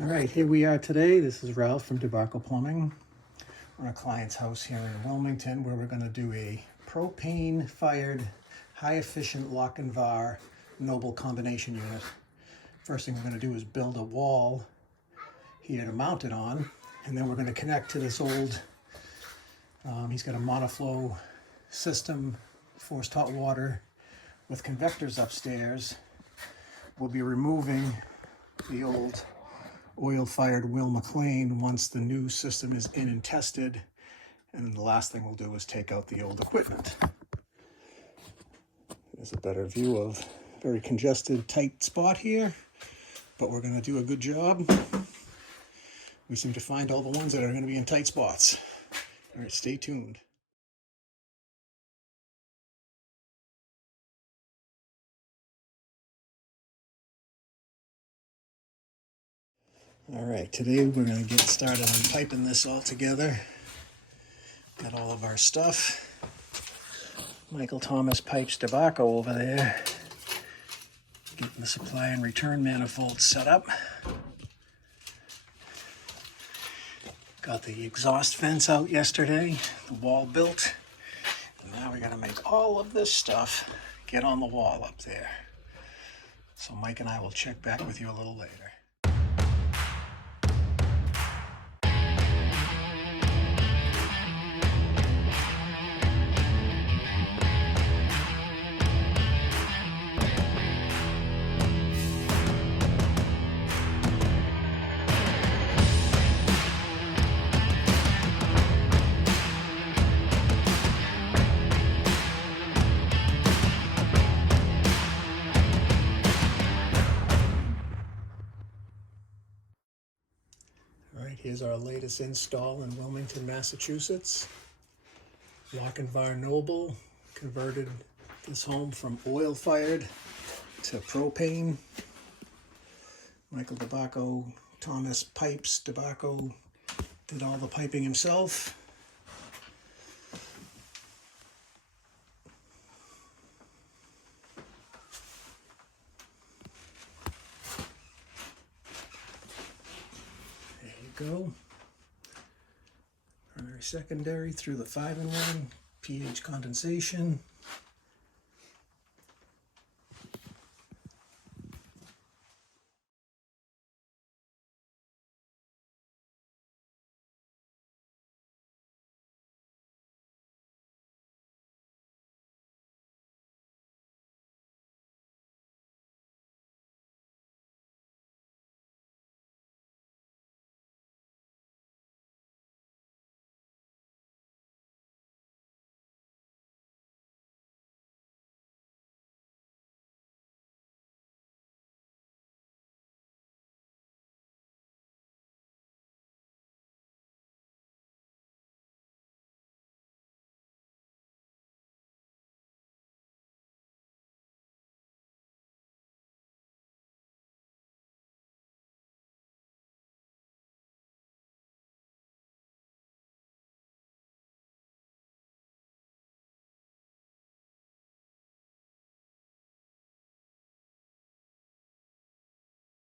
All right, here we are today. This is Ralph from Tobacco Plumbing. We're at a client's house here in Wilmington where we're going to do a propane-fired, high-efficient Lochinvar Noble combination unit. First thing we're going to do is build a wall here to mount it on, and then we're going to connect to this old, he's got a monoflow system, forced hot water with convectors upstairs. We'll be removing the old oil-fired Will McLean once the new system is in and tested, and then the last thing we'll do is take out the old equipment. There's a better view of a very congested, tight spot here, but we're going to do a good job. We seem to find all the ones that are going to be in tight spots. All right, stay tuned. All right, today we're going to get started on piping this all together. Got all of our stuff. Michael Thomas Pipes Tobacco over there, getting the supply and return manifold set up. Got the exhaust fence out yesterday, the wall built, and now we got to make all of this stuff get on the wall up there. So Mike and I will check back with you a little later. All right, here's our latest install in Wilmington, Massachusetts. Lochinvar Noble converted this home from oil-fired to propane. Michael Thomas Pipes Tobacco did all the piping himself. Go. Primary, secondary through the 5-in-1, pH condensation.